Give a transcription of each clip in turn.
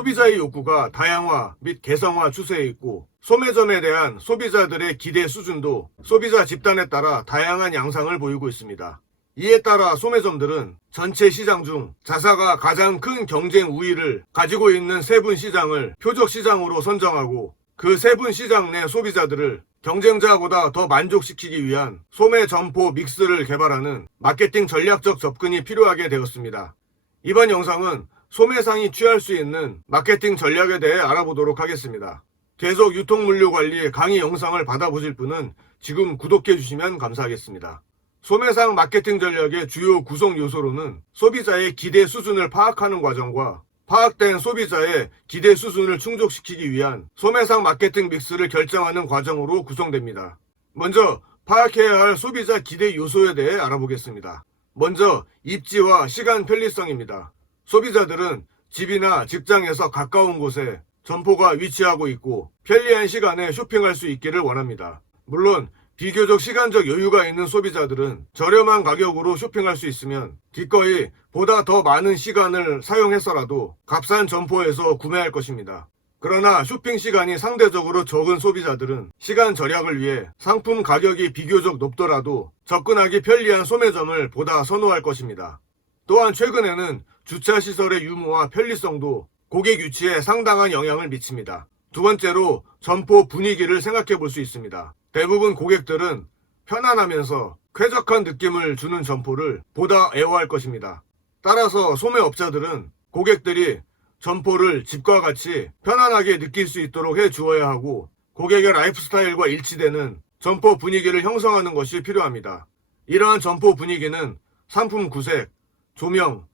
소비자의 욕구가 다양화 및 개성화 추세에 있고 소매점에 대한 소비자들의 기대 수준도 소비자 집단에 따라 다양한 양상을 보이고 있습니다. 이에 따라 소매점들은 전체 시장 중 자사가 가장 큰 경쟁 우위를 가지고 있는 세분 시장을 표적 시장으로 선정하고 그 세분 시장 내 소비자들을 경쟁자보다 더 만족시키기 위한 소매 점포 믹스를 개발하는 마케팅 전략적 접근이 필요하게 되었습니다. 이번 영상은 소매상이 취할 수 있는 마케팅 전략에 대해 알아보도록 하겠습니다. 계속 유통물류 관리 강의 영상을 받아보실 분은 지금 구독해 주시면 감사하겠습니다. 소매상 마케팅 전략의 주요 구성 요소로는 소비자의 기대 수준을 파악하는 과정과 파악된 소비자의 기대 수준을 충족시키기 위한 소매상 마케팅 믹스를 결정하는 과정으로 구성됩니다. 먼저 파악해야 할 소비자 기대 요소에 대해 알아보겠습니다. 먼저 입지와 시간 편리성입니다. 소비자들은 집이나 직장에서 가까운 곳에 점포가 위치하고 있고 편리한 시간에 쇼핑할 수 있기를 원합니다. 물론 비교적 시간적 여유가 있는 소비자들은 저렴한 가격으로 쇼핑할 수 있으면 기꺼이 보다 더 많은 시간을 사용해서라도 값싼 점포에서 구매할 것입니다. 그러나 쇼핑 시간이 상대적으로 적은 소비자들은 시간 절약을 위해 상품 가격이 비교적 높더라도 접근하기 편리한 소매점을 보다 선호할 것입니다. 또한 최근에는 주차시설의 유무와 편리성도 고객 유치에 상당한 영향을 미칩니다. 두 번째로 점포 분위기를 생각해 볼 수 있습니다. 대부분 고객들은 편안하면서 쾌적한 느낌을 주는 점포를 보다 애호할 것입니다. 따라서 소매업자들은 고객들이 점포를 집과 같이 편안하게 느낄 수 있도록 해 주어야 하고 고객의 라이프 스타일과 일치되는 점포 분위기를 형성하는 것이 필요합니다. 이러한 점포 분위기는 상품 구색, 조명,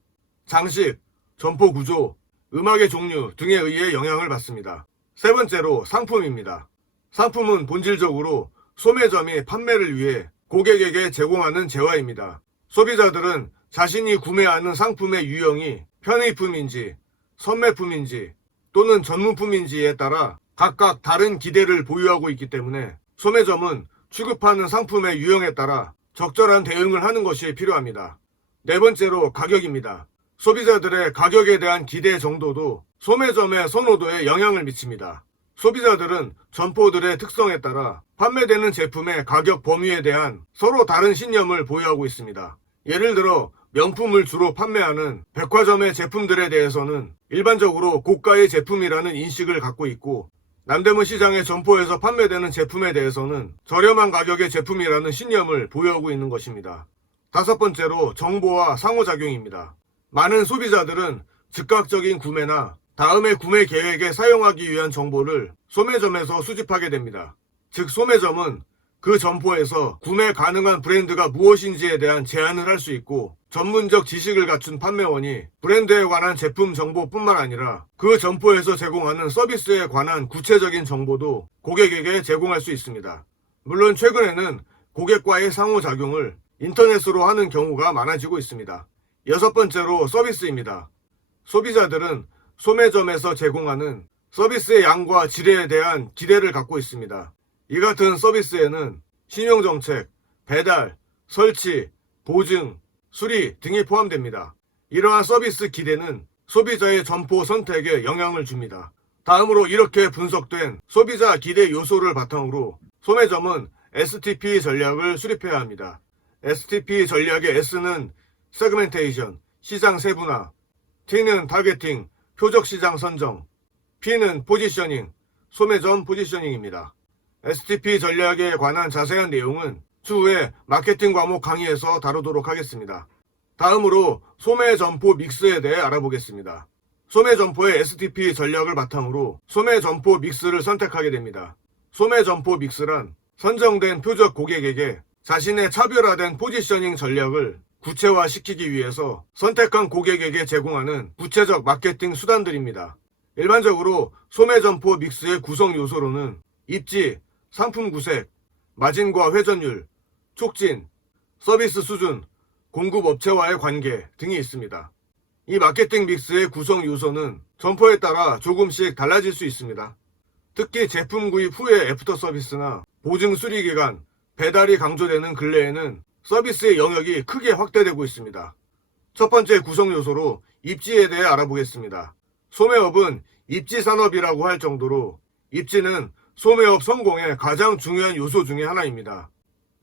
장식, 점포 구조, 음악의 종류 등에 의해 영향을 받습니다. 세 번째로 상품입니다. 상품은 본질적으로 소매점이 판매를 위해 고객에게 제공하는 재화입니다. 소비자들은 자신이 구매하는 상품의 유형이 편의품인지 선매품인지 또는 전문품인지에 따라 각각 다른 기대를 보유하고 있기 때문에 소매점은 취급하는 상품의 유형에 따라 적절한 대응을 하는 것이 필요합니다. 네 번째로 가격입니다. 소비자들의 가격에 대한 기대 정도도 소매점의 선호도에 영향을 미칩니다. 소비자들은 점포들의 특성에 따라 판매되는 제품의 가격 범위에 대한 서로 다른 신념을 보유하고 있습니다. 예를 들어 명품을 주로 판매하는 백화점의 제품들에 대해서는 일반적으로 고가의 제품이라는 인식을 갖고 있고 남대문 시장의 점포에서 판매되는 제품에 대해서는 저렴한 가격의 제품이라는 신념을 보유하고 있는 것입니다. 다섯 번째로 정보와 상호작용입니다. 많은 소비자들은 즉각적인 구매나 다음의 구매 계획에 사용하기 위한 정보를 소매점에서 수집하게 됩니다. 즉 소매점은 그 점포에서 구매 가능한 브랜드가 무엇인지에 대한 제안을 할 수 있고 전문적 지식을 갖춘 판매원이 브랜드에 관한 제품 정보뿐만 아니라 그 점포에서 제공하는 서비스에 관한 구체적인 정보도 고객에게 제공할 수 있습니다. 물론 최근에는 고객과의 상호작용을 인터넷으로 하는 경우가 많아지고 있습니다. 여섯 번째로 서비스입니다. 소비자들은 소매점에서 제공하는 서비스의 양과 질에 대한 기대를 갖고 있습니다. 이 같은 서비스에는 신용정책, 배달, 설치, 보증, 수리 등이 포함됩니다. 이러한 서비스 기대는 소비자의 점포 선택에 영향을 줍니다. 다음으로 이렇게 분석된 소비자 기대 요소를 바탕으로 소매점은 STP 전략을 수립해야 합니다. STP 전략의 S는 세그멘테이션, 시장 세분화, T는 타겟팅, 표적 시장 선정, P는 포지셔닝, 소매점 포지셔닝입니다. STP 전략에 관한 자세한 내용은 추후에 마케팅 과목 강의에서 다루도록 하겠습니다. 다음으로 소매점포 믹스에 대해 알아보겠습니다. 소매점포의 STP 전략을 바탕으로 소매점포 믹스를 선택하게 됩니다. 소매점포 믹스란 선정된 표적 고객에게 자신의 차별화된 포지셔닝 전략을 구체화시키기 위해서 선택한 고객에게 제공하는 구체적 마케팅 수단들입니다. 일반적으로 소매점포 믹스의 구성 요소로는 입지, 상품 구색, 마진과 회전율, 촉진, 서비스 수준, 공급업체와의 관계 등이 있습니다. 이 마케팅 믹스의 구성 요소는 점포에 따라 조금씩 달라질 수 있습니다. 특히 제품 구입 후의 애프터 서비스나 보증 수리 기간, 배달이 강조되는 근래에는 서비스의 영역이 크게 확대되고 있습니다. 첫 번째 구성 요소로 입지에 대해 알아보겠습니다. 소매업은 입지 산업이라고 할 정도로 입지는 소매업 성공의 가장 중요한 요소 중에 하나입니다.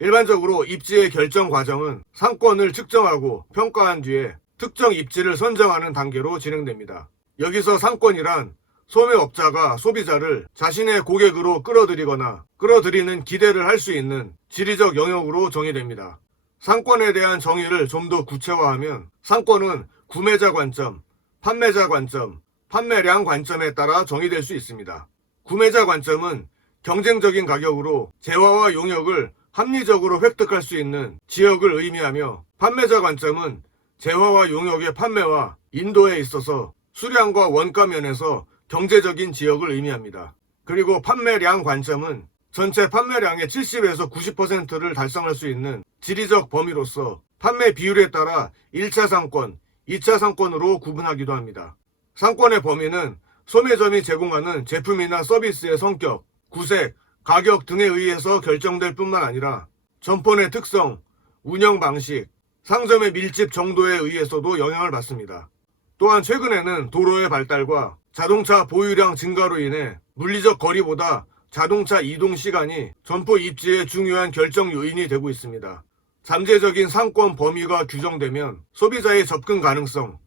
일반적으로 입지의 결정 과정은 상권을 측정하고 평가한 뒤에 특정 입지를 선정하는 단계로 진행됩니다. 여기서 상권이란 소매업자가 소비자를 자신의 고객으로 끌어들이거나 끌어들이는 기대를 할 수 있는 지리적 영역으로 정의됩니다. 상권에 대한 정의를 좀 더 구체화하면 상권은 구매자 관점, 판매자 관점, 판매량 관점에 따라 정의될 수 있습니다. 구매자 관점은 경쟁적인 가격으로 재화와 용역을 합리적으로 획득할 수 있는 지역을 의미하며, 판매자 관점은 재화와 용역의 판매와 인도에 있어서 수량과 원가 면에서 경제적인 지역을 의미합니다. 그리고 판매량 관점은 전체 판매량의 70에서 90%를 달성할 수 있는 지리적 범위로서 판매 비율에 따라 1차 상권, 2차 상권으로 구분하기도 합니다. 상권의 범위는 소매점이 제공하는 제품이나 서비스의 성격, 구색, 가격 등에 의해서 결정될 뿐만 아니라 점포 내 특성, 운영 방식, 상점의 밀집 정도에 의해서도 영향을 받습니다. 또한 최근에는 도로의 발달과 자동차 보유량 증가로 인해 물리적 거리보다 자동차 이동 시간이 점포 입지의 중요한 결정 요인이 되고 있습니다. 잠재적인 상권 범위가 규정되면 소비자의 접근 가능성,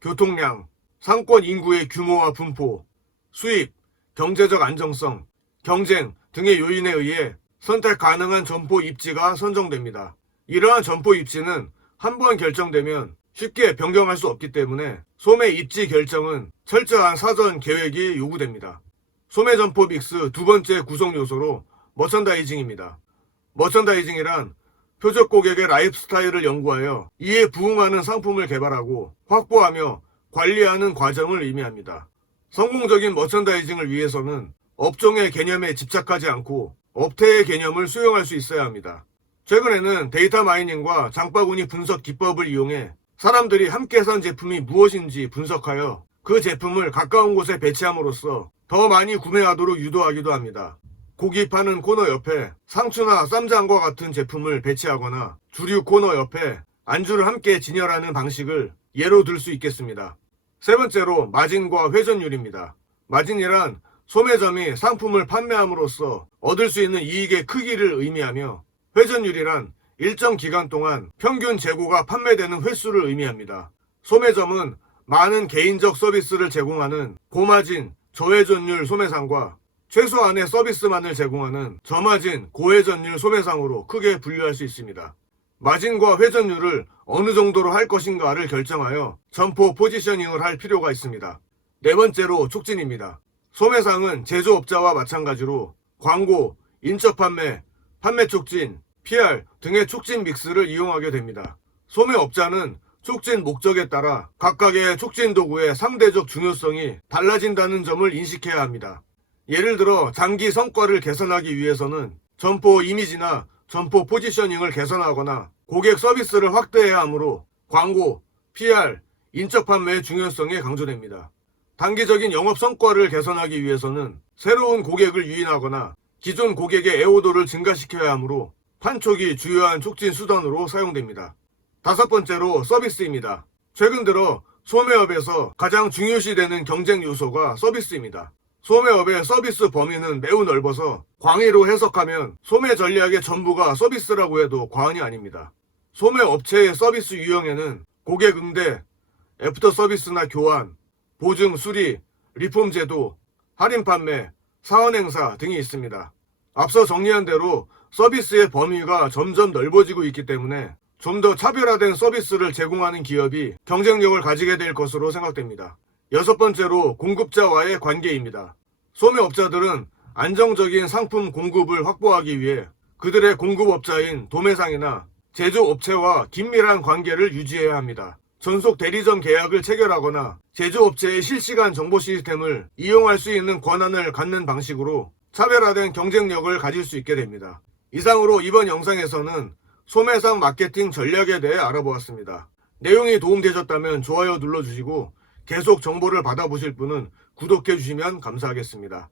교통량, 상권 인구의 규모와 분포, 수입, 경제적 안정성, 경쟁 등의 요인에 의해 선택 가능한 점포 입지가 선정됩니다. 이러한 점포 입지는 한 번 결정되면 쉽게 변경할 수 없기 때문에 소매 입지 결정은 철저한 사전 계획이 요구됩니다. 소매 점포 믹스 두 번째 구성 요소로 머천다이징입니다. 머천다이징이란 표적 고객의 라이프 스타일을 연구하여 이에 부응하는 상품을 개발하고 확보하며 관리하는 과정을 의미합니다. 성공적인 머천다이징을 위해서는 업종의 개념에 집착하지 않고 업태의 개념을 수용할 수 있어야 합니다. 최근에는 데이터 마이닝과 장바구니 분석 기법을 이용해 사람들이 함께 산 제품이 무엇인지 분석하여 그 제품을 가까운 곳에 배치함으로써 더 많이 구매하도록 유도하기도 합니다. 고기 파는 코너 옆에 상추나 쌈장과 같은 제품을 배치하거나 주류 코너 옆에 안주를 함께 진열하는 방식을 예로 들 수 있겠습니다. 세 번째로 마진과 회전율입니다. 마진이란 소매점이 상품을 판매함으로써 얻을 수 있는 이익의 크기를 의미하며, 회전율이란 일정 기간 동안 평균 재고가 판매되는 횟수를 의미합니다. 소매점은 많은 개인적 서비스를 제공하는 고마진, 저회전율 소매상과 최소한의 서비스만을 제공하는 저마진, 고회전율 소매상으로 크게 분류할 수 있습니다. 마진과 회전율을 어느 정도로 할 것인가를 결정하여 점포 포지셔닝을 할 필요가 있습니다. 네 번째로 촉진입니다. 소매상은 제조업자와 마찬가지로 광고, 인적 판매, 판매 촉진, PR 등의 촉진 믹스를 이용하게 됩니다. 소매업자는 촉진 목적에 따라 각각의 촉진 도구의 상대적 중요성이 달라진다는 점을 인식해야 합니다. 예를 들어 장기 성과를 개선하기 위해서는 점포 이미지나 점포 포지셔닝을 개선하거나 고객 서비스를 확대해야 하므로 광고, PR, 인적 판매의 중요성이 강조됩니다. 단기적인 영업 성과를 개선하기 위해서는 새로운 고객을 유인하거나 기존 고객의 애호도를 증가시켜야 하므로 판촉이 주요한 촉진 수단으로 사용됩니다. 다섯 번째로 서비스입니다. 최근 들어 소매업에서 가장 중요시되는 경쟁 요소가 서비스입니다. 소매업의 서비스 범위는 매우 넓어서 광의로 해석하면 소매 전략의 전부가 서비스라고 해도 과언이 아닙니다. 소매업체의 서비스 유형에는 고객 응대, 애프터 서비스나 교환, 보증 수리, 리폼 제도, 할인 판매, 사원 행사 등이 있습니다. 앞서 정리한 대로 서비스의 범위가 점점 넓어지고 있기 때문에 좀 더 차별화된 서비스를 제공하는 기업이 경쟁력을 가지게 될 것으로 생각됩니다. 여섯 번째로 공급자와의 관계입니다. 소매업자들은 안정적인 상품 공급을 확보하기 위해 그들의 공급업자인 도매상이나 제조업체와 긴밀한 관계를 유지해야 합니다. 전속 대리점 계약을 체결하거나 제조업체의 실시간 정보 시스템을 이용할 수 있는 권한을 갖는 방식으로 차별화된 경쟁력을 가질 수 있게 됩니다. 이상으로 이번 영상에서는 소매상 마케팅 전략에 대해 알아보았습니다. 내용이 도움되셨다면 좋아요 눌러주시고 계속 정보를 받아보실 분은 구독해주시면 감사하겠습니다.